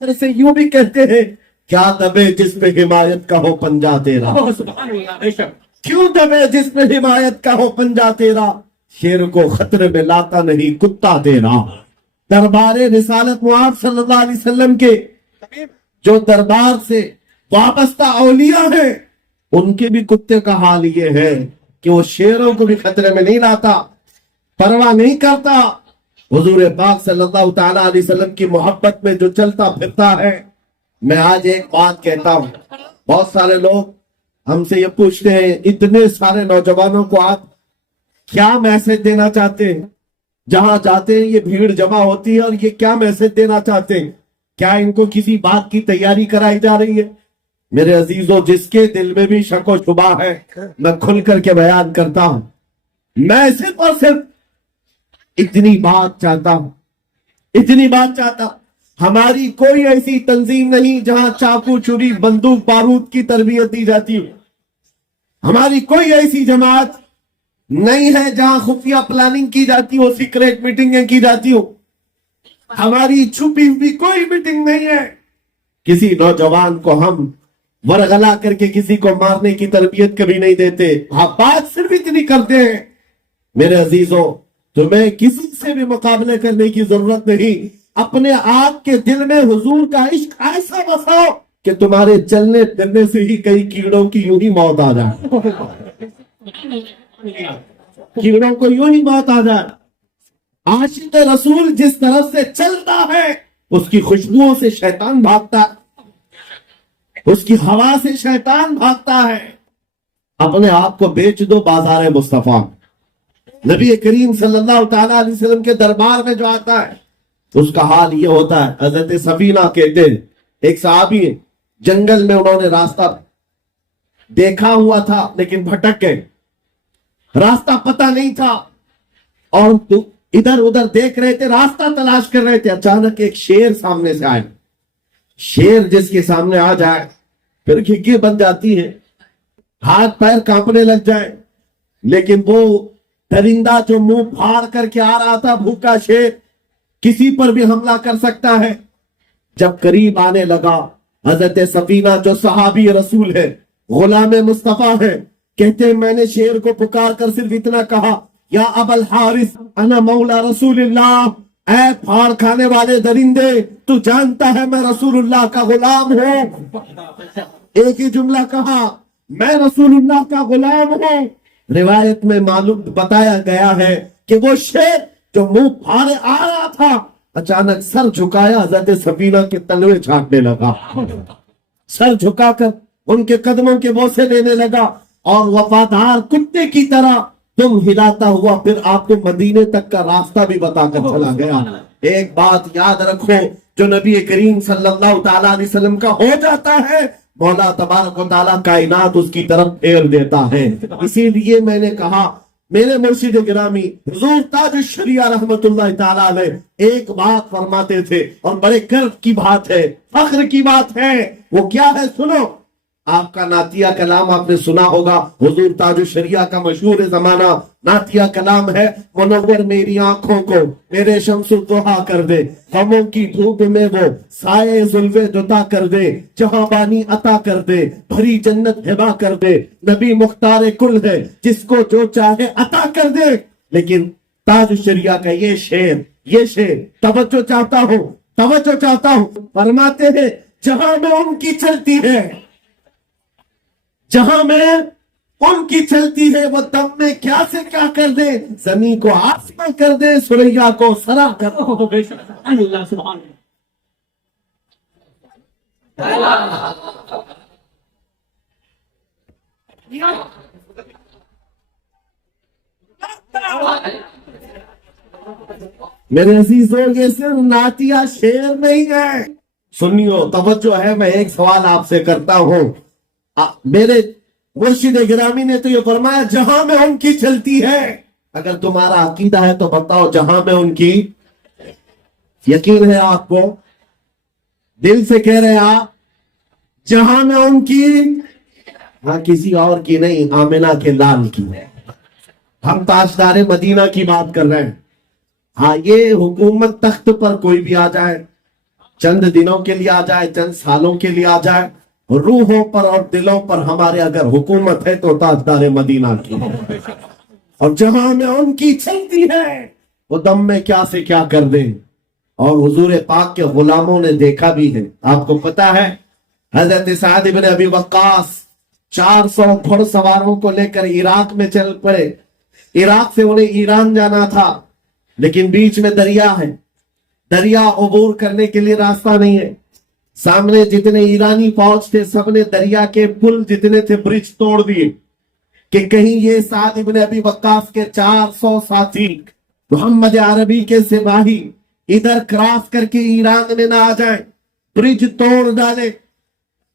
سے یوں بھی کہتے ہیں کیا دبے جس پہ حمایت کا ہو پنجا تیرا، کیوں دبے جس پہ حمایت کا ہو پنجا تیرا، شیر کو خطرے میں لاتا نہیں کتا تیرا۔ دربار رسالت معاذ صلی اللہ علیہ وسلم کے جو دربار سے وابستہ اولیاء ہیں ان کے بھی کتے کا حال یہ ہے کہ وہ شیروں کو بھی خطرے میں نہیں لاتا، پرواہ نہیں کرتا۔ حضور پاک صلی اللہ تعالی علیہ وسلم کی محبت میں جو چلتا پھرتا ہے۔ میں آج ایک بات کہتا ہوں، بہت سارے لوگ ہم سے یہ پوچھتے ہیں اتنے سارے نوجوانوں کو آپ کیا میسج دینا چاہتے ہیں، جہاں جاتے ہیں یہ بھیڑ جمع ہوتی ہے اور یہ کیا میسج دینا چاہتے ہیں، کیا ان کو کسی بات کی تیاری کرائی جا رہی ہے؟ میرے عزیزوں، جس کے دل میں بھی شک و شبہ ہے میں کھل کر کے بیان کرتا ہوں، میں صرف اور صرف اتنی بات چاہتا ہوں، اتنی بات چاہتا ہوں، ہماری کوئی ایسی تنظیم نہیں جہاں چاقو چوری بندوق بارود کی تربیت دی جاتی ہو، ہماری کوئی ایسی جماعت نہیں ہے جہاں خفیہ پلاننگ کی جاتی ہو، سیکریٹ میٹنگیں کی جاتی ہو، ہماری چھپی ہوئی کوئی میٹنگ نہیں ہے۔ کسی نوجوان کو ہم ورغلا کر کے کسی کو مارنے کی تربیت کبھی نہیں دیتے، آپ بات صرف اتنی کرتے ہیں۔ میرے عزیزوں، تمہیں کسی سے بھی مقابلے کرنے کی ضرورت نہیں، اپنے آپ کے دل میں حضور کا عشق ایسا بساؤ کہ تمہارے چلنے پھرنے سے ہی کئی کیڑوں کی یوں ہی موت آ جائے، کیڑوں کو یوں ہی موت آ جائے۔ عاشق رسول جس طرف سے چلتا ہے اس کی خوشبوؤں سے شیطان بھاگتا ہے، اس کی ہوا سے شیطان بھاگتا ہے۔ اپنے آپ کو بیچ دو بازار مصطفیٰ۔ نبی کریم صلی اللہ تعالی علیہ وسلم کے دربار میں جو آتا ہے اس کا حال یہ ہوتا ہے۔ حضرت سفینہ کہتے ہیں ایک صحابی ہے، جنگل میں انہوں نے راستہ دیکھا ہوا تھا لیکن بھٹک گئے، راستہ پتہ نہیں تھا اور ادھر ادھر دیکھ رہے تھے، راستہ تلاش کر رہے تھے، اچانک ایک شیر سامنے سے آئے۔ شیر جس کے سامنے آ جائے پھر کھگی بن جاتی ہے، ہاتھ پیر کانپنے لگ جائے، لیکن وہ درندہ جو منہ پھاڑ کر کے آ رہا تھا، بھوکا شیر، کسی پر بھی حملہ کر سکتا ہے۔ جب قریب آنے لگا، حضرت سفینہ جو صحابی رسول ہے، غلام مصطفیٰ ہے، کہتے ہیں میں نے شیر کو پکار کر صرف اتنا کہا یا ابا الحارث انا مولا رسول اللہ، اے پھاڑ کھانے والے درندے تو جانتا ہے میں رسول اللہ کا غلام ہوں۔ ایک ہی جملہ کہا، میں رسول اللہ کا غلام ہوں۔ روایت میں معلوم بتایا گیا ہے کہ وہ شیر جو منہ پھاڑے آ رہا تھا اچانک سر جھکایا، حضرت سفینہ کے تلوے چھانٹنے لگا، سر جھکا کر ان کے قدموں کے بوسے لینے لگا اور وفادار کتے کی طرح تم ہلاتا ہوا پھر آپ کو مدینے تک کا راستہ بھی بتا کر چلا گیا۔ ایک بات یاد رکھو، جو نبی کریم صلی اللہ تعالی علیہ وسلم کا ہو جاتا ہے مولا تبارک و تعالیٰ کائنات اس کی طرف پھیر دیتا ہے۔ اسی لیے میں نے کہا میرے مرشد گرامی حضور تاج الشریعہ رحمت اللہ تعالیٰ علیہ ایک بات فرماتے تھے اور بڑے گرو کی بات ہے، فخر کی بات ہے، وہ کیا ہے سنو۔ آپ کا نعتیہ کلام آپ نے سنا ہوگا، حضور تاج الشریعہ کا مشہور زمانہ نعتیہ کلام ہے، منور میری آنکھوں کو میرے شمس الضحیٰ کر دے، غموں کی دھوپ میں وہ سائے زلف جدا کر دے، جہاں بانی عطا کر دے، بھری جنت ہبا کر دے، نبی مختار کل ہے جس کو جو چاہے عطا کر دے۔ لیکن تاج الشریعہ کا یہ شعر توجہ چاہتا ہوں، فرماتے ہیں جہاں میں ان کی چلتی ہے، جہاں میں ان کی چلتی ہے وہ دم میں کیا سے کیا کر دے، زمین کو آسماں کر دے، سریا کو سرا کر دے۔ اللہ سبحان میرے عزیزوں یہ صرف نعتیہ شعر نہیں ہے، سنیو توجہ ہے، میں ایک سوال آپ سے کرتا ہوں۔ میرے مرشد گرامی نے تو یہ فرمایا جہاں میں ان کی چلتی ہے، اگر تمہارا عقیدہ ہے تو بتاؤ جہاں میں ان کی یقین ہے آپ کو، دل سے کہہ رہے آپ جہاں میں ان کی، ہاں کسی اور کی نہیں، آمنہ کے لال کی، ہم تاجدار مدینہ کی بات کر رہے ہیں۔ ہاں یہ حکومت تخت پر کوئی بھی آ جائے، چند دنوں کے لیے آ جائے، چند سالوں کے لیے آ جائے، روحوں پر اور دلوں پر ہمارے اگر حکومت ہے تو تاجدار مدینہ کی، اور جہاں میں ان کی چلتی ہے وہ دم میں کیا سے کیا کر دیں۔ اور حضور پاک کے غلاموں نے دیکھا بھی ہے، آپ کو پتا ہے حضرت سعد بن ابی وقاص 400 گھڑ سواروں کو لے کر عراق میں چل پڑے۔ عراق سے انہیں ایران جانا تھا، لیکن بیچ میں دریا ہے، دریا عبور کرنے کے لیے راستہ نہیں ہے۔ سامنے جتنے ایرانی فوج تھے سب نے دریا کے پل جتنے تھے برج توڑ دیے کہ کہیں یہ سعد بن ابی وقاص کے 400 ساتھی محمد عربی کے سپاہی ادھر کراس کر کے ایران میں نہ آ جائیں، برج توڑ ڈالے،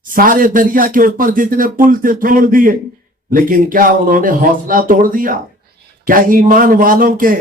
سارے دریا کے اوپر جتنے پل تھے توڑ دیے۔ لیکن کیا انہوں نے حوصلہ توڑ دیا؟ کیا ایمان والوں کے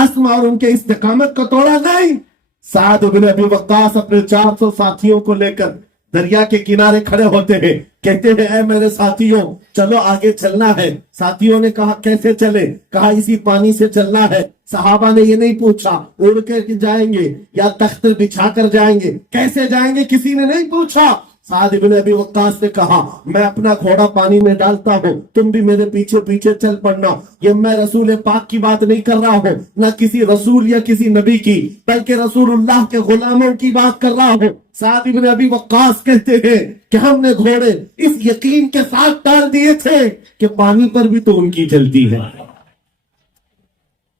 عزم اور ان کے استقامت کو توڑا؟ نہیں۔ سعد بن ابی وقاص اپنے 400 ساتھیوں کو لے کر دریا کے کنارے کھڑے ہوتے ہیں، کہتے ہیں اے میرے ساتھیوں چلو آگے چلنا ہے۔ ساتھیوں نے کہا کیسے چلے؟ کہا اسی پانی سے چلنا ہے۔ صحابہ نے یہ نہیں پوچھا اڑ کر جائیں گے یا تخت بچھا کر جائیں گے، کیسے جائیں گے کسی نے نہیں پوچھا۔ سعد بن ابی وقاص نے کہا میں اپنا گھوڑا پانی میں ڈالتا ہوں، تم بھی میرے پیچھے پیچھے چل پڑنا۔ یہ میں رسول پاک کی بات نہیں کر رہا ہوں، نہ کسی رسول یا کسی نبی کی، بلکہ رسول اللہ کے غلاموں کی بات کر رہا ہوں۔ سعد بن ابی وقاص کہتے ہیں کہ ہم نے گھوڑے اس یقین کے ساتھ ڈال دیے تھے کہ پانی پر بھی تو ان کی چلتی ہے،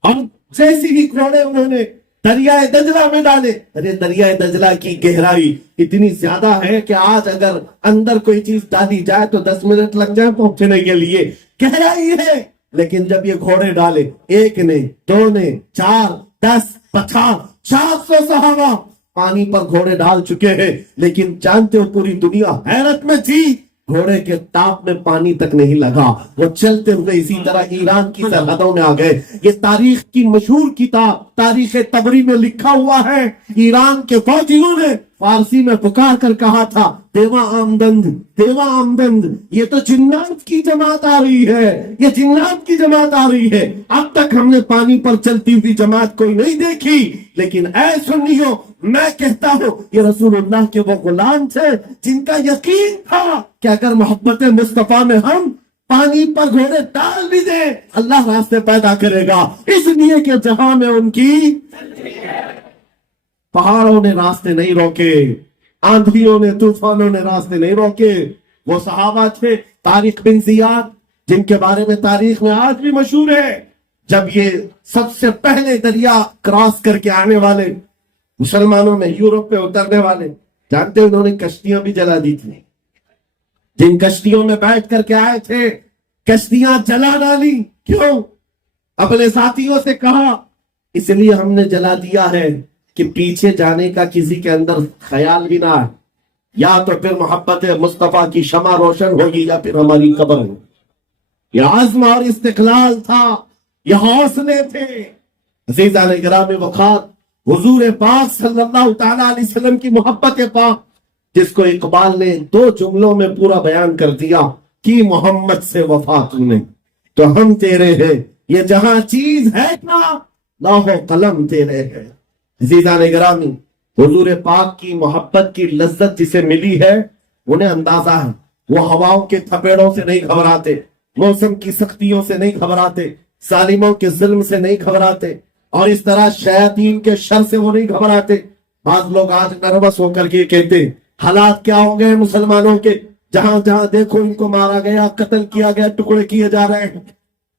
اور جیسی ہی گھوڑے انہوں نے دریائے دجلہ میں ڈالے۔ ارے دریائے دجلہ کی گہرائی اتنی زیادہ ہے کہ آج اگر اندر کوئی چیز ڈالی جائے تو 10 منٹ لگ جائے پہنچنے کے لیے، گہرائی ہے۔ لیکن جب یہ گھوڑے ڈالے، ایک نے، دو نے، 4، 10، 50، 400 صحابہ پانی پر گھوڑے ڈال چکے ہیں، لیکن جانتے ہو پوری دنیا حیرت میں تھی، گھوڑے کے ٹاپ میں پانی تک نہیں لگا، وہ چلتے ہوئے اسی طرح ایران کی سرحدوں میں آ گئے۔ یہ تاریخ کی مشہور کتاب تاریخ طبری میں لکھا ہوا ہے، ایران کے فوجیوں نے فارسی میں پکار کر کہا تھا دیوا آمدند، دیوا آمدند، یہ تو جنات کی جماعت آ رہی ہے، یہ جنات کی جماعت آ رہی ہے۔ اب تک ہم نے پانی پر چلتی ہوئی جماعت کوئی نہیں دیکھی، لیکن اے سنیو میں کہتا ہوں یہ رسول اللہ کے وہ غلام تھے جن کا یقین تھا کہ اگر محبت مصطفیٰ میں ہم پانی پر گھوڑے ڈال بھی دیں اللہ راستے پیدا کرے گا، اس لیے کہ جہاں میں ان کی پہاڑوں نے راستے نہیں روکے، آندھیوں نے، طوفانوں نے راستے نہیں روکے۔ وہ صحابہ تھے طارق بن زیاد، جن کے بارے میں تاریخ میں آج بھی مشہور ہے، جب یہ سب سے پہلے دریا کراس کر کے آنے والے مسلمانوں میں یورپ پہ اترنے والے، جانتے انہوں نے کشتیاں بھی جلا دی تھی، جن کشتیوں میں بیٹھ کر کے آئے تھے کشتیاں جلا ڈالی۔ کیوں؟ اپنے ساتھیوں سے کہا اس لیے ہم نے جلا دیا ہے کہ پیچھے جانے کا کسی کے اندر خیال بھی نہ ہے، یا تو پھر محبت مصطفیٰ کی شمع روشن ہوگی یا پھر ہماری قبر ہوگی۔ یہ عزم اور استقلال تھا، یہ حوصلے تھے۔ عزیزان گرامی وقار، حضور پاک صلی اللہ تعالیٰ علیہ وسلم کی محبت پاک، جس کو اقبال نے 2 جملوں میں پورا بیان کر دیا کہ محمد سے وفا تو نے تو ہم تیرے ہیں، یہ جہاں چیز ہے نا لوح و قلم تیرے ہیں۔ عزیزان گرامی، حضور پاک کی محبت کی لذت جسے ملی ہے انہیں اندازہ ہے، وہ ہواؤں کے تھپیڑوں سے نہیں گھبراتے، موسم کی سختیوں سے نہیں گھبراتے، ظالموں کے ظلم سے نہیں گھبراتے، اور اس طرح شیاطین کے شر سے وہ نہیں گھبراتے۔ بعض لوگ آج نروس ہو کر کے کہتے حالات کیا ہو گئے مسلمانوں کے، جہاں جہاں دیکھو ان کو مارا گیا، قتل کیا گیا، ٹکڑے کیے جا رہے ہیں،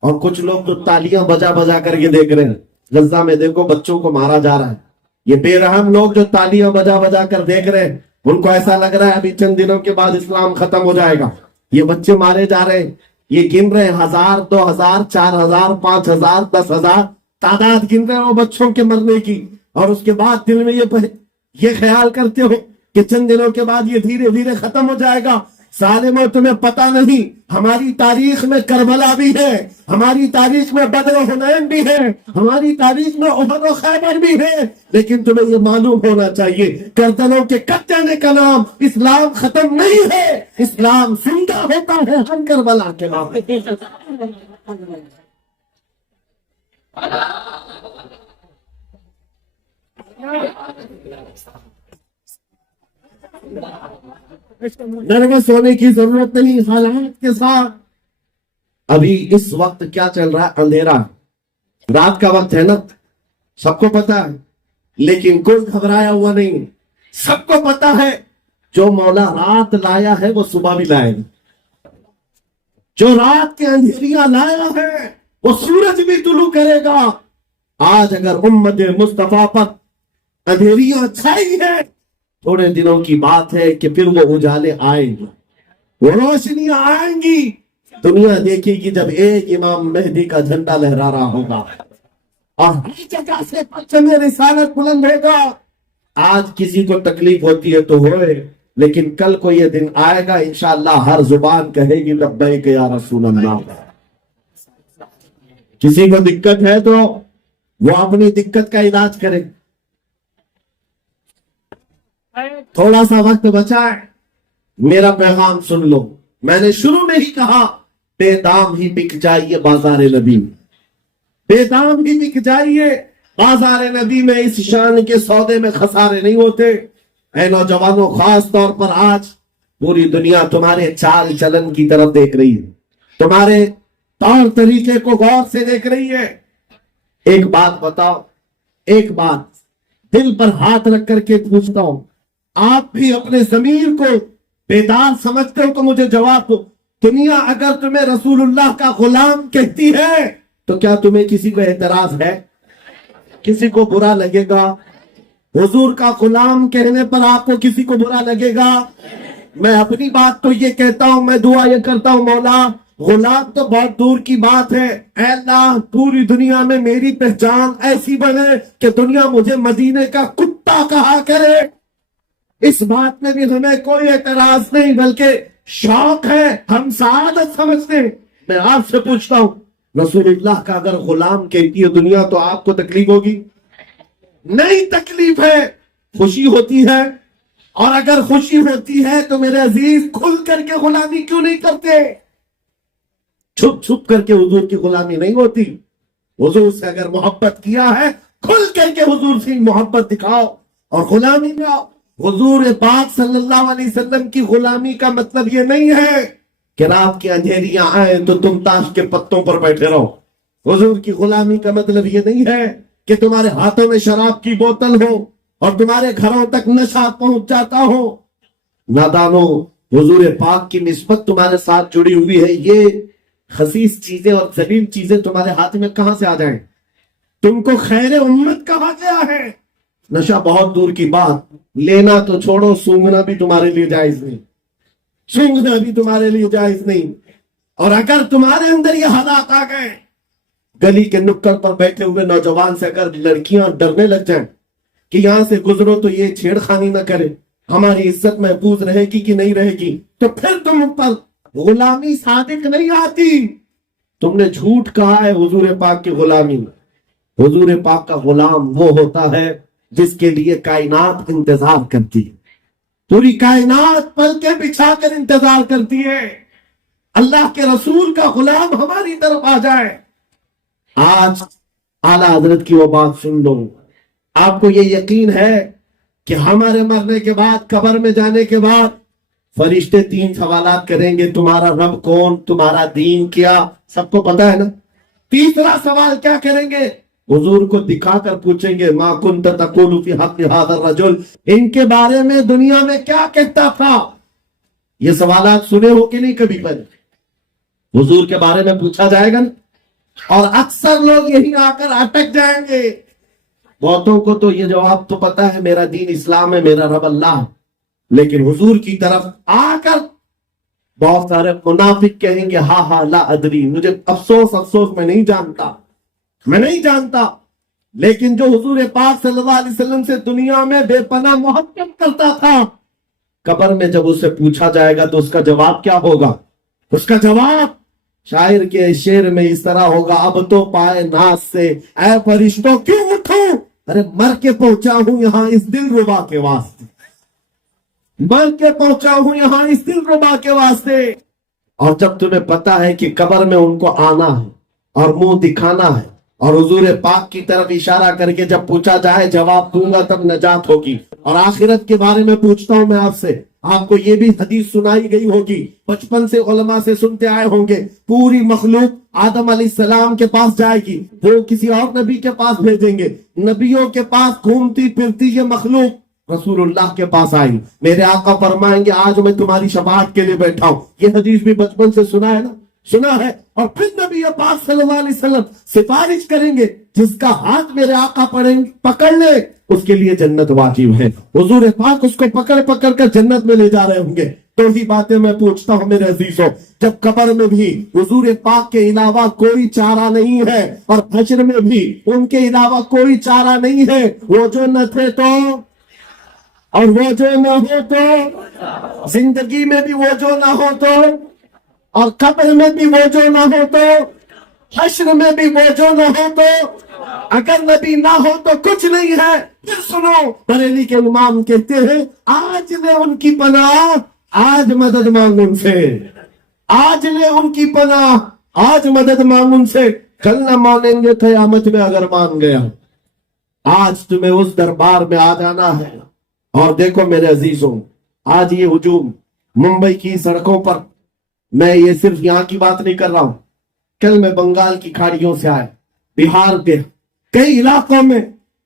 اور کچھ لوگ تو تالیاں بجا بجا کر کے دیکھ رہے ہیں، غزہ میں دیکھو بچوں کو مارا جا رہا ہے۔ یہ بے رحم لوگ جو تالیاں بجا بجا کر دیکھ رہے ہیں، ان کو ایسا لگ رہا ہے ابھی چند دنوں کے بعد اسلام ختم ہو جائے گا۔ یہ بچے مارے جا رہے ہیں، یہ گن رہے ہیں 1000، 2000، 4000، 5000، 10,000 تعداد گن رہے ہیں وہ بچوں کے مرنے کی، اور اس کے بعد دل میں یہ خیال کرتے ہو کہ چند دنوں کے بعد یہ دھیرے دھیرے ختم ہو جائے گا۔ ظالموں تمہیں پتہ نہیں ہماری تاریخ میں کربلا بھی ہے، ہماری تاریخ میں بدر و حنین بھی ہے، ہماری تاریخ میں احد و خیبر بھی ہے، لیکن تمہیں یہ معلوم ہونا چاہیے گردنوں کے کٹ جانے کا نام اسلام ختم نہیں ہے، اسلام زندہ ہوتا ہے ہر کربلا کے نام۔ نروس ہونے کی ضرورت نہیں حالات کے ساتھ. ابھی اس وقت کیا چل رہا ہے؟ اندھیرا، رات کا وقت ہے نا، سب کو پتا ہے، لیکن کوئی گھبرایا ہوا نہیں. سب کو پتا ہے جو مولا رات لایا ہے وہ صبح بھی لائے گا. جو رات کے اندھیریاں لایا ہے وہ سورج بھی طلوع کرے گا. آج اگر امت مصطفیٰ پر اندھیریاں چھائی ہیں، تھوڑے دنوں کی بات ہے کہ پھر وہ اجالے آئیں گے، وہ روشنیاں آئیں گی. دنیا دیکھے گی جب ایک امام مہدی کا جھنڈا لہرا رہا ہوگا اور ہر جگہ سے پرچم رسالت بلند ہوگا. آج کسی کو تکلیف ہوتی ہے تو ہوئے، لیکن کل کو یہ دن آئے گا انشاءاللہ ہر زبان کہے گی لبیک یا رسول اللہ. کسی کو دقت ہے تو وہ اپنی دقت کا علاج کرے. تھوڑا سا وقت بچا ہے، میرا پیغام سن لو. میں نے شروع میں ہی کہا بے دام ہی بک جائیے بازار نبی میں، بے دام ہی بک جائیے بازار نبی میں. اس شان کے سودے میں خسارے نہیں ہوتے. اے نوجوانوں، خاص طور پر آج پوری دنیا تمہارے چال چلن کی طرف دیکھ رہی ہے، تمہارے طور طریقے کو غور سے دیکھ رہی ہے. ایک بات بتاؤ، ایک بات دل پر ہاتھ رکھ کر کے پوچھتا ہوں، آپ بھی اپنے ضمیر کو بیدار سمجھتے ہو تو مجھے جواب دو. دنیا اگر تمہیں رسول اللہ کا غلام کہتی ہے تو کیا تمہیں کسی کو اعتراض ہے؟ کسی کو برا لگے گا؟ حضور کا غلام کہنے پر آپ کو کسی کو برا لگے گا؟ میں اپنی بات تو یہ کہتا ہوں، میں دعا یہ کرتا ہوں، مولا غلام تو بہت دور کی بات ہے، اے اللہ پوری دنیا میں میری پہچان ایسی بنے کہ دنیا مجھے مدینے کا کتا کہا کرے. اس بات میں بھی ہمیں کوئی اعتراض نہیں بلکہ شوق ہے، ہم سعادت سمجھتے ہیں. میں آپ سے پوچھتا ہوں، رسول اللہ کا اگر غلام کہتی ہے دنیا تو آپ کو تکلیف ہوگی؟ نہیں تکلیف ہے، خوشی ہوتی ہے. اور اگر خوشی ہوتی ہے تو میرے عزیز کھل کر کے غلامی کیوں نہیں کرتے؟ چھپ چھپ کر کے حضور کی غلامی نہیں ہوتی. حضور سے اگر محبت کیا ہے کھل کر کے حضور سے محبت دکھاؤ اور غلامی میں آؤ. حضور پاک صلی اللہ علیہ وسلم کی غلامی کا مطلب یہ نہیں ہے کہ رات کی اندھیریاں آئیں تو تم تاش کے پتوں پر بیٹھے رہو. حضور کی غلامی کا مطلب یہ نہیں ہے کہ تمہارے ہاتھوں میں شراب کی بوتل ہو اور تمہارے گھروں تک نشہ پہنچ جاتا ہو. نادانو، حضور پاک کی نسبت تمہارے ساتھ جڑی ہوئی ہے. یہ خسیس چیزیں اور ذلیل چیزیں تمہارے ہاتھ میں کہاں سے آ جائیں؟ تم کو خیر امت کہا گیا ہے. نشہ بہت دور کی بات، لینا تو چھوڑو، سونگنا بھی تمہارے لیے جائز نہیں، سونگنا بھی تمہارے لیے جائز نہیں. اور اگر تمہارے اندر یہ حالات آ گئے، گلی کے نکڑ پر بیٹھے ہوئے نوجوان سے اگر لڑکیاں ڈرنے لگ جائیں کہ یہاں سے گزرو تو یہ چھیڑ خانی نہ کرے، ہماری عزت محفوظ رہے گی کہ نہیں رہے گی، تو پھر تم پر غلامی صادق نہیں آتی. تم نے جھوٹ کہا ہے حضور پاک کی غلامی میں. حضور پاک کا غلام وہ ہوتا ہے جس کے لیے کائنات انتظار کرتی ہے. پوری کائنات پلکیں بچھا کر انتظار کرتی ہے اللہ کے رسول کا غلام ہماری طرف آ جائے. آج اعلیٰ حضرت کی وہ بات سن لو. آپ کو یہ یقین ہے کہ ہمارے مرنے کے بعد، قبر میں جانے کے بعد فرشتے 3 سوالات کریں گے، تمہارا رب کون، تمہارا دین کیا؟ سب کو پتا ہے نا. تیسرا سوال کیا کریں گے؟ حضور کو دکھا کر پوچھیں گے ما کنت تقول فی حق ھذا الرجل، ان کے بارے میں دنیا میں کیا کہتا تھا؟ یہ سوالات سنے ہو کہ نہیں کبھی پہلے؟ حضور کے بارے میں پوچھا جائے گا نا، اور اکثر لوگ یہی آ کر اٹک جائیں گے. بہتوں کو تو یہ جواب تو پتا ہے، میرا دین اسلام ہے، میرا رب اللہ ہے. لیکن حضور کی طرف آ کر بہت سارے منافق کہیں گے ہاں ہاں لا ادری، مجھے افسوس میں نہیں جانتا. لیکن جو حضور پاک صلی اللہ علیہ وسلم سے دنیا میں بے پناہ محبت کرتا تھا، قبر میں جب اسے پوچھا جائے گا تو اس کا جواب کیا ہوگا؟ اس کا جواب شاعر کے شعر میں اس طرح ہوگا، اب تو پائے ناز سے اے فرشتوں کیوں اٹھوں، ارے مر کے پہنچا ہوں یہاں اس دل ربا کے واسطے، مر کے پہنچا ہوں یہاں اس دل ربا کے واسطے. اور جب تمہیں پتا ہے کہ قبر میں ان کو آنا ہے اور منہ دکھانا ہے اور حضور پاک کی طرف اشارہ کر کے جب پوچھا جائے جواب دوں گا تب نجات ہوگی. اور آخرت کے بارے میں پوچھتا ہوں میں آپ سے, آپ کو یہ بھی حدیث سنائی گئی ہوگی, بچپن سے علماء سے سنتے آئے ہوں گے, پوری مخلوق آدم علیہ السلام کے پاس جائے گی, وہ کسی اور نبی کے پاس بھیجیں گے, نبیوں کے پاس گھومتی پھرتی یہ مخلوق رسول اللہ کے پاس آئی, میرے آقا فرمائیں گے آج میں تمہاری شفاعت کے لیے بیٹھا ہوں. یہ حدیث بھی بچپن سے سنا ہے نا, سنا ہے. اور پھر نبی پاک صلی اللہ علیہ وسلم سفارش کریں گے, جس کا ہاتھ میرے آقا پکڑ لے اس کے لیے جنت واجب ہے. حضور پاک اس کو پکڑ کر جنت میں لے جا رہے ہوں گے. تو ہی باتیں میں پوچھتا ہوں میرے عزیزوں, جب قبر میں بھی حضور پاک کے علاوہ کوئی چارہ نہیں ہے, اور حشر میں بھی ان کے علاوہ کوئی چارہ نہیں ہے, وہ جو نہ تھے تو اور وہ جو نہ ہو تو, زندگی میں بھی وہ جو نہ ہو تو, اور قبر میں بھی وہ جو نہ ہو تو, حشر میں بھی وہ جو نہ ہو تو, اگر نبی نہ ہو تو کچھ نہیں ہے. پھر سنو, بریلی کے امام کہتے ہیں آج لے ان کی پناہ, آج مدد مانگ ان سے, آج لے ان کی پناہ, آج مدد مانگ ان سے, کل نہ مانیں گے قیامت میں اگر مان گیا. آج تمہیں اس دربار میں آ جانا ہے. اور دیکھو میرے عزیزوں, آج یہ ہجوم ممبئی کی سڑکوں پر, میں یہ صرف یہاں کی بات نہیں کر رہا ہوں, کل میں بنگال کی کھاڑیوں سے آئے, بہار کے کئی علاقوں میں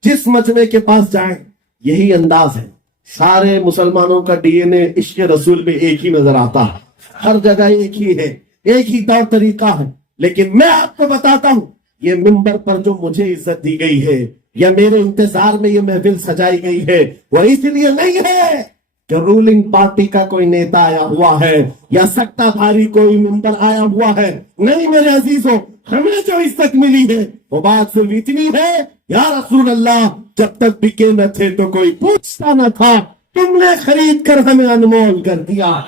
جس مجمع کے پاس جائیں یہی انداز ہے. سارے مسلمانوں کا ڈی این اے عشق رسول میں ایک ہی نظر آتا ہے, ہر جگہ ایک ہی ہے, ایک ہی طور طریقہ ہے. لیکن میں آپ کو بتاتا ہوں, یہ منبر پر جو مجھے عزت دی گئی ہے یا میرے انتظار میں یہ محفل سجائی گئی ہے, وہ اس لیے نہیں ہے کہ رولنگ پارٹی کا کوئی نیتا آیا ہوا ہے یا سکتا دھاری کوئی ممبر آیا ہوا ہے. نہیں میرے عزیزوں, ہمیں جو عزت ملی ہے وہ بات صرف اتنی ہے, یا رسول اللہ جب تک بکے نہ تھے تو کوئی پوچھتا نہ تھا, تم نے خرید کر ہمیں انمول کر دیا.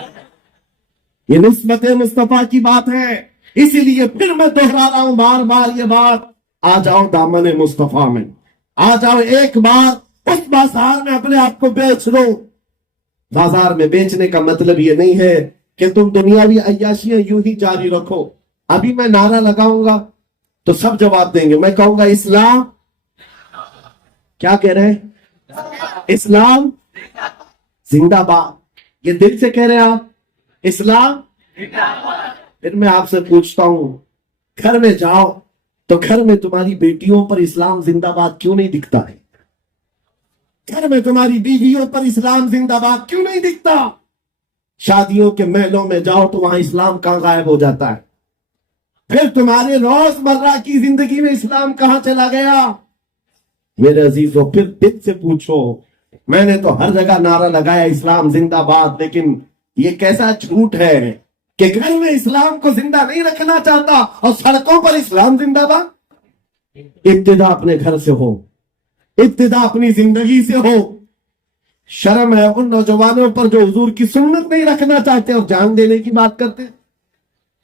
یہ نسبت مصطفیٰ کی بات ہے. اسی لیے پھر میں دہرا رہا ہوں بار بار یہ بات, آ جاؤ دامن مصطفیٰ میں, آ جاؤ ایک بار اس بازار میں اپنے آپ کو بیچ دو. بازار میں بیچنے کا مطلب یہ نہیں ہے کہ تم دنیاوی عیاشیاں یوں ہی جاری رکھو. ابھی میں نعرہ لگاؤں گا تو سب جواب دیں گے, میں کہوں گا اسلام, کیا کہہ رہے ہیں, اسلام زندہ باد. یہ دل سے کہہ رہے ہیں آپ اسلام. پھر میں آپ سے پوچھتا ہوں, گھر میں جاؤ تو گھر میں تمہاری بیٹیوں پر اسلام زندہ باد کیوں نہیں دکھتا ہے؟ گھر میں تمہاری بیویوں پر اسلام زندہ باد کیوں نہیں دکھتا؟ شادیوں کے محلوں میں جاؤ تو وہاں اسلام کہاں غائب ہو جاتا ہے؟ پھر تمہارے روز مرہ کی زندگی میں اسلام کہاں چلا گیا؟ میرے عزیزوں پھر دل سے پوچھو, میں نے تو ہر جگہ نعرہ لگایا اسلام زندہ باد, لیکن یہ کیسا جھوٹ ہے کہ گھر میں اسلام کو زندہ نہیں رکھنا چاہتا اور سڑکوں پر اسلام زندہ باد. ابتدا اپنے گھر سے ہو, ابتدا اپنی زندگی سے ہو. شرم ہے ان نوجوانوں پر جو حضور کی سنت نہیں رکھنا چاہتے اور جان دینے کی بات کرتے,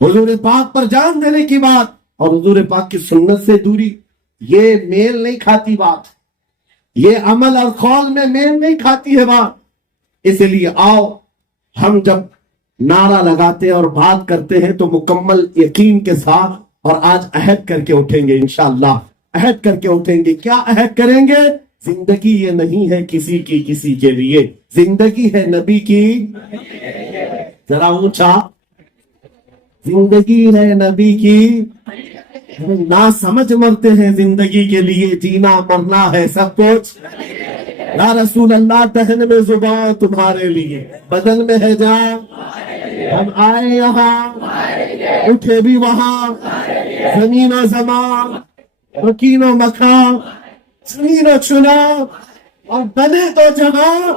حضور پاک پر جان دینے کی بات اور حضور پاک کی سنت سے دوری. یہ میل نہیں کھاتی بات, یہ عمل اور قول میں میل نہیں کھاتی ہے بات. اس لیے آؤ ہم جب نعرہ لگاتے اور بات کرتے ہیں تو مکمل یقین کے ساتھ, اور آج عہد کر کے اٹھیں گے انشاءاللہ, عہد کر کے اٹھیں گے. کیا عہد کریں گے؟ زندگی یہ نہیں ہے کسی کی کسی کے لیے, زندگی ہے نبی کی. ذرا اونچا, زندگی ہے نبی کی. نہ سمجھ مرتے ہیں زندگی کے لیے, جینا مرنا ہے سب کچھ. یا رسول اللہ دہن میں زبان تمہارے لیے, بدن میں ہے جان. ہم آئے یہاں اٹھے بھی وہاں, زمین و زمان, مکین و مکان, زمین و چنا اور بنے تو جہاں.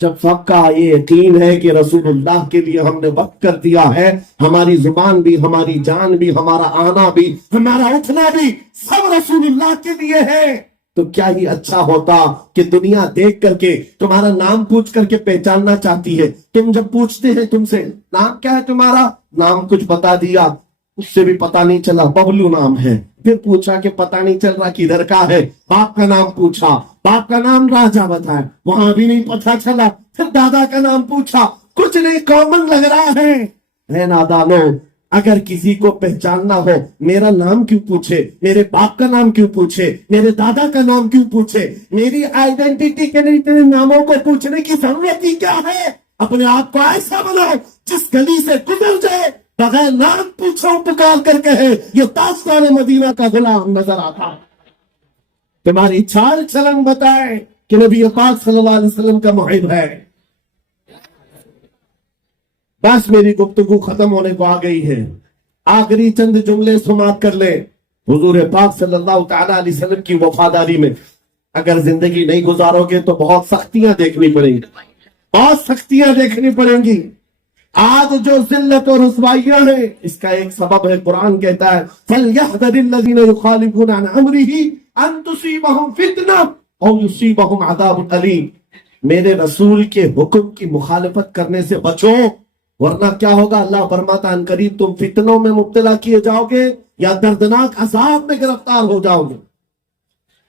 جب پکا یہ یقین ہے کہ رسول اللہ کے لیے ہم نے وقت کر دیا ہے, ہماری زبان بھی, ہماری جان بھی, ہمارا آنا بھی, ہمارا اٹھنا بھی سب رسول اللہ کے لیے ہے, تو کیا ہی اچھا ہوتا کہ دنیا دیکھ کر کے تمہارا نام پوچھ کر کے پہچاننا چاہتی ہے. تم جب پوچھتے ہیں تم سے نام کیا ہے تمہارا, نام کچھ بتا دیا, اس سے بھی پتا نہیں چلا ببلو نام ہے. پھر پوچھا کہ پتا نہیں چل رہا کدھر کا ہے, باپ کا نام پوچھا, باپ کا نام راجا بتایا, وہاں بھی نہیں پتا چلا. پھر دادا کا نام پوچھا, کچھ نہیں کامن لگ رہا ہے. نادانو, اگر کسی کو پہچاننا ہو میرا نام کیوں پوچھے، میرے باپ کا نام کیوں پوچھے، میرے دادا کا نام کیوں پوچھے، میری آئیڈینٹی کے لیے ناموں کو پوچھنے کی ضرورت ہی کیا ہے؟ اپنے آپ کو ایسا بناؤ جس گلی سے گزر جائے بغیر نام پوچھو پکار کر کہے یہ تاجدار مدینہ کا غلام نظر آتا۔ تمہاری چال چلن بتائے کہ نبی پاک صلی اللہ علیہ وسلم کا محب ہے۔ بس میری گفتگو ختم ہونے کو آ گئی ہے، آخری چند جملے سماعت کر لیں۔ حضور پاک صلی اللہ تعالی علیہ وسلم کی وفاداری میں اگر زندگی نہیں گزارو گے تو بہت سختیاں دیکھنی پڑیں گی، بہت سختیاں دیکھنی پڑیں گی۔ آج جو ذلت اور رسوائیاں ہیں اس کا ایک سبب ہے، قرآن کہتا ہے فَلْيَحْذَرِ الَّذِينَ يُخَالِفُونَ عَنْ أَمْرِهِ أَن تُصِيبَهُمْ فِتْنَةٌ أَوْ يُصِيبَهُمْ عَذَابٌ أَلِيمٌ۔ میرے رسول کے حکم کی مخالفت کرنے سے بچو، ورنہ کیا ہوگا؟ اللہ فرماتا ان قریب تم فتنوں میں مبتلا کیے جاؤ گے یا دردناک عذاب میں گرفتار ہو جاؤ گے۔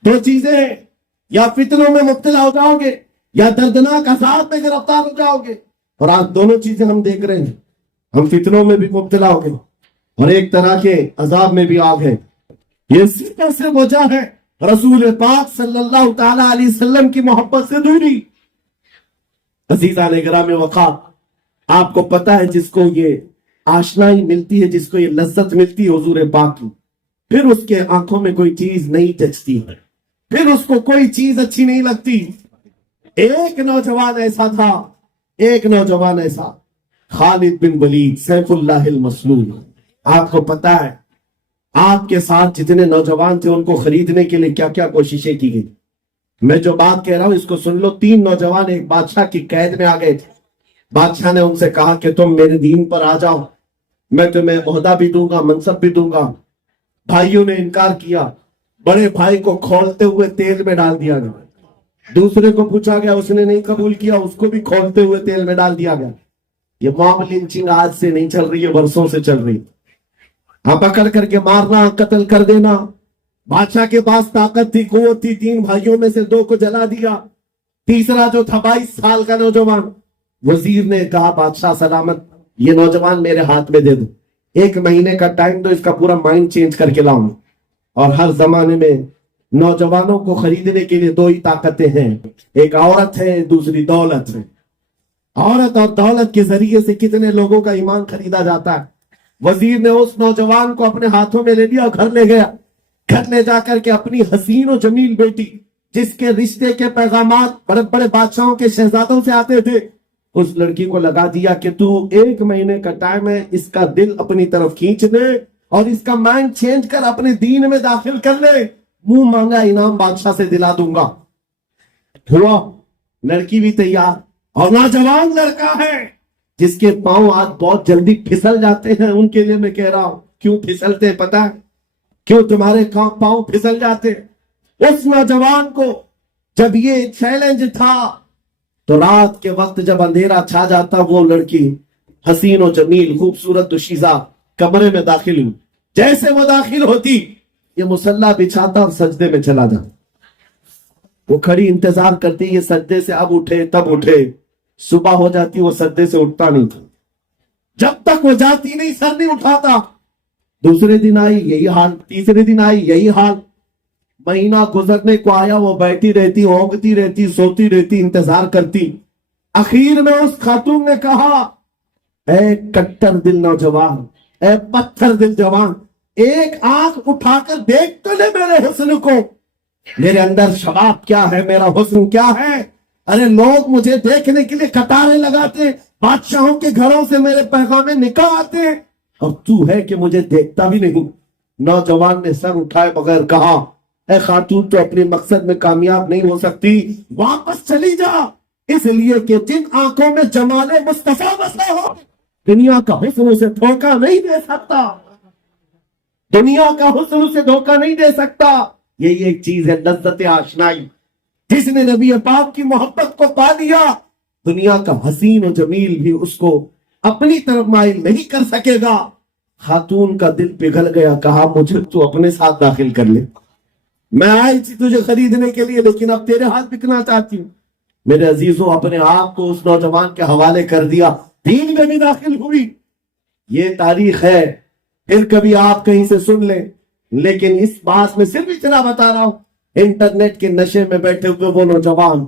دو چیزیں ہیں، یا فتنوں میں مبتلا ہو جاؤ گے یا دردناک عذاب میں گرفتار ہو جاؤ گے، اور آج دونوں چیزیں ہم دیکھ رہے ہیں۔ ہم فتنوں میں بھی مبتلا ہو گئے اور ایک طرح کے عذاب میں بھی آ گئے۔ یہ صرف سے وجہ ہے رسول پاک صلی اللہ تعالی علیہ وسلم کی محبت سے دوری۔ عزیزان گرامی وقار، آپ کو پتا ہے جس کو یہ آشنائی ملتی ہے، جس کو یہ لذت ملتی ہے حضور پاک کی، پھر اس کے آنکھوں میں کوئی چیز نہیں جچتی ہے، پھر اس کو کوئی چیز اچھی نہیں لگتی۔ ایک نوجوان ایسا تھا، ایک نوجوان ایسا خالد بن ولید سیف اللہ المسلول۔ آپ کو پتا ہے آپ کے ساتھ جتنے نوجوان تھے ان کو خریدنے کے لیے کیا کیا کوششیں کی گئی۔ میں جو بات کہہ رہا ہوں اس کو سن لو۔ 3 نوجوان ایک بادشاہ کی قید میں آ گئے تھے۔ بادشاہ نے ان سے کہا کہ تم میرے دین پر آ جاؤ، میں تمہیں عہدہ بھی دوں گا، منصب بھی دوں گا۔ بھائیوں نے انکار کیا، بڑے بھائی کو کھولتے ہوئے تیل میں ڈال دیا گیا، دوسرے کو پوچھا گیا، اس نے نہیں قبول کیا، اس کو بھی کھولتے ہوئے تیل میں ڈال دیا گیا۔ یہ موب لنچنگ آج سے نہیں چل رہی ہے، برسوں سے چل رہی۔ ہاں، پکڑ کر کے مارنا، قتل کر دینا۔ بادشاہ کے پاس طاقت تھی، قوت تھی، 3 بھائیوں میں سے 2 کو جلا دیا، تیسرا جو تھا 22 سال کا نوجوان، وزیر نے کہا بادشاہ سلامت، یہ نوجوان میرے ہاتھ میں دے دو، 1 مہینے کا ٹائم دو، اس کا پورا مائنڈ چینج کر کے لاؤں۔ اور ہر زمانے میں نوجوانوں کو خریدنے کے لیے 2 ہی طاقتیں ہیں، ایک عورت ہے، دوسری دولت ہے۔ عورت اور دولت کے ذریعے سے کتنے لوگوں کا ایمان خریدا جاتا ہے۔ وزیر نے اس نوجوان کو اپنے ہاتھوں میں لے لیا اور گھر لے گیا۔ گھر لے جا کر کے اپنی حسین و جمیل بیٹی، جس کے رشتے کے پیغامات بڑے بڑے بادشاہوں کے شہزادوں سے آتے تھے، اس لڑکی کو لگا دیا کہ تو 1 مہینے کا ٹائم ہے، اس کا دل اپنی طرف کھینچ لے اور اس کا مائنڈ چینج کر اپنے دین میں داخل کر لے، منہ مانگا انعام بادشاہ سے دلا دوں گا۔ ہوا، لڑکی بھی تیار، اور نوجوان لڑکا ہے جس کے پاؤں آج بہت جلدی پھسل جاتے ہیں۔ ان کے لیے میں کہہ رہا ہوں، کیوں پھسلتے ہیں پتہ ہے؟ کیوں تمہارے پاؤں پھسل جاتے؟ اس نوجوان کو جب یہ چیلنج تھا تو رات کے وقت جب اندھیرا چھا جاتا، وہ لڑکی حسین و جمیل خوبصورت دوشیزہ کمرے میں داخل ہوئی۔ جیسے وہ داخل ہوتی، یہ مصلی بچھاتا اور سجدے میں چلا جاتا۔ وہ کھڑی انتظار کرتی، یہ سجدے سے اب اٹھے تب اٹھے۔ صبح ہو جاتی، وہ سجدے سے اٹھتا نہیں تھا، جب تک وہ جاتی نہیں سر نہیں اٹھاتا۔ دوسرے دن آئی یہی حال، تیسرے دن آئی یہی حال، مہینہ گزرنے کو آیا، وہ بیٹھی رہتی، اونگتی رہتی، سوتی رہتی، انتظار کرتی۔ اخیر میں اس خاتون نے کہا، اے کٹر دل نوجوان، اے پتھر دل جوان، ایک آنکھ اٹھا کر دیکھ تو لے میرے حسن کو، میرے اندر شباب کیا ہے، میرا حسن کیا ہے۔ ارے لوگ مجھے دیکھنے کے لیے قطاریں لگاتے، بادشاہوں کے گھروں سے میرے پیغام نکاح آتے، اب تو ہے کہ مجھے دیکھتا بھی نہیں۔ نوجوان نے سر اٹھائے بغیر کہا، اے خاتون، تو اپنے مقصد میں کامیاب نہیں ہو سکتی، واپس چلی جا، اس لیے کہ جن آنکھوں میں جمال مصطفیٰ بسا ہو، دنیا کا حسن اسے دھوکہ نہیں دے سکتا، دنیا کا حسن اسے دھوکہ نہیں دے سکتا۔ یہی ایک چیز ہے لذت آشنائی۔ جس نے نبی پاک کی محبت کو پا لیا، دنیا کا حسین و جمیل بھی اس کو اپنی طرف مائل نہیں کر سکے گا۔ خاتون کا دل پگھل گیا، کہا مجھے تو اپنے ساتھ داخل کر لے، میں آئی تھی تجھے خریدنے کے لیے لیکن اب تیرے ہاتھ بکنا چاہتی ہوں۔ میرے عزیزوں، اپنے آپ کو اس نوجوان کے حوالے کر دیا، دین میں بھی داخل ہوئی۔ یہ تاریخ ہے، پھر کبھی آپ کہیں سے سن لیں. لیکن اس بات میں صرف اتنا بتا رہا ہوں، انٹرنیٹ کے نشے میں بیٹھے ہوئے وہ نوجوان،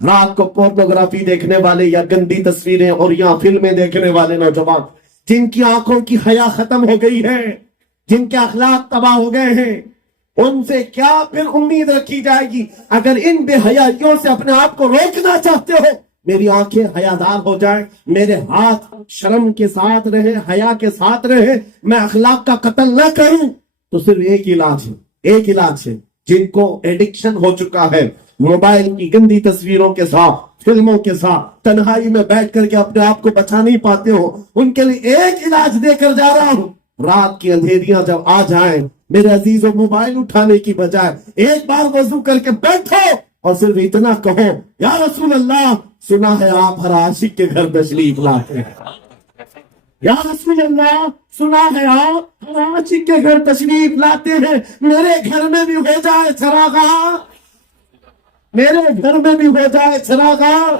رات کو پورنوگرافی دیکھنے والے یا گندی تصویریں اور یا فلمیں دیکھنے والے نوجوان، جن کی آنکھوں کی حیا ختم ہو گئی ہے، جن کے اخلاق تباہ ہو گئے ہیں، ان سے کیا پھر امید رکھی جائے گی؟ اگر ان بے حیائیوں سے اپنے آپ کو روکنا چاہتے ہو، میری آنکھیں حیادار ہو جائیں، میرے ہاتھ شرم کے ساتھ رہے، حیا کے ساتھ رہے، میں اخلاق کا قتل نہ کروں، تو صرف ایک علاج ہے، ایک علاج ہے. جن کو ایڈکشن ہو چکا ہے موبائل کی گندی تصویروں کے ساتھ، فلموں کے ساتھ، تنہائی میں بیٹھ کر کے اپنے آپ کو بچا نہیں پاتے ہو، ان کے لیے ایک علاج دے کر جا رہا ہوں. رات کی اندھیریاں جب آ جائیں، میرے عزیزوں، موبائل اٹھانے کی بجائے ایک بار وضو کر کے بیٹھو اور صرف اتنا کہو، یا رسول اللہ، سنا ہے آپ ہر عاشق کے گھر تشریف لاتے ہیں. یا رسول اللہ، سنا ہے آپ ہر عاشق کے گھر تشریف لاتے ہیں، میرے گھر میں بھی ہو جائے چراغاں، میرے گھر میں بھی ہو جائے چراغاں.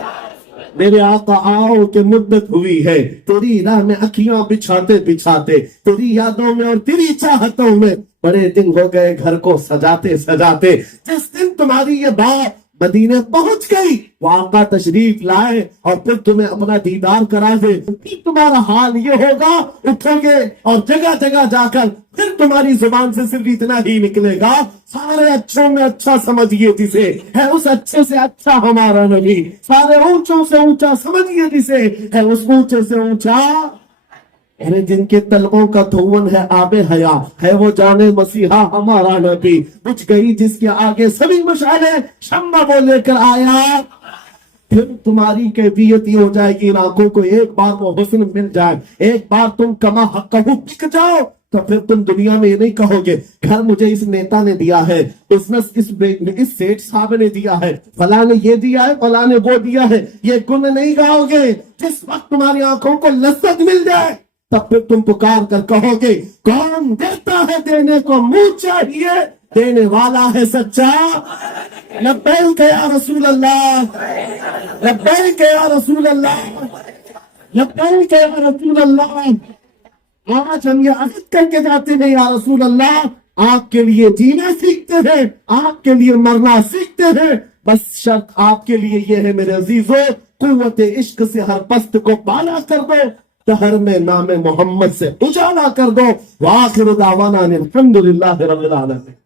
میرے آقا آؤ کہ مدت ہوئی ہے تیری راہ میں اکھیاں بچھاتے بچھاتے، تیری یادوں میں اور تیری چاہتوں میں بڑے دن ہو گئے گھر کو سجاتے سجاتے. جس دن تمہاری یہ بات مدینے پہنچ گئی، وہ آقا تشریف لائے اور پھر تمہیں اپنا دیدار کرا دے، پھر تمہارا حال یہ ہوگا، اٹھو گے اور جگہ جگہ جا کر پھر تمہاری زبان سے صرف اتنا ہی نکلے گا، سارے اچھوں میں اچھا سمجھیے جسے، ہے اس اچھے سے اچھا ہمارا نبی، سارے اونچوں سے اونچا سمجھیے جسے، ہے اس اونچے سے اونچا. ارے جن کے طلبوں کا دھون ہے آب حیا، ہے وہ جانے مسیحا ہمارا نبی، بجھ گئی جس کے آگے سبھی مشعلیں، شمع وہ لے کر آیا. پھر تمہاری کیفیت یہ ہو جائے گی، ان آنکھوں کو ایک بار وہ حسن مل جائے، ایک بار تم کما حق بک جاؤ، تو پھر تم دنیا میں یہ نہیں کہو گے گھر مجھے اس نیتا نے دیا ہے، بزنس اس سیٹ صاحب نے دیا ہے، فلاں نے یہ دیا ہے، فلاں نے وہ دیا ہے، یہ گن نہیں گاؤ گے. جس وقت تمہاری آنکھوں کو لذت مل جائے، تب پھر تم پکار کر کہو گے، کون دیتا ہے دینے کو منہ چاہیے، دینے والا ہے سچا. لبیک یا رسول اللہ، لبیک یا رسول اللہ، لبیک یا رسول اللہ. آج ہم یہ عہد کر کے جاتے ہیں، یا رسول اللہ، آپ کے لیے جینا سیکھتے ہیں، آپ کے لیے مرنا سیکھتے ہیں، بس شرط آپ کے لیے یہ ہے میرے عزیزوں، قوت عشق سے ہر پست کو بالا کر دو، دہر میں نام محمد سے اجالا کر دو. وآخر دعوانا الحمدللہ رب العالمین.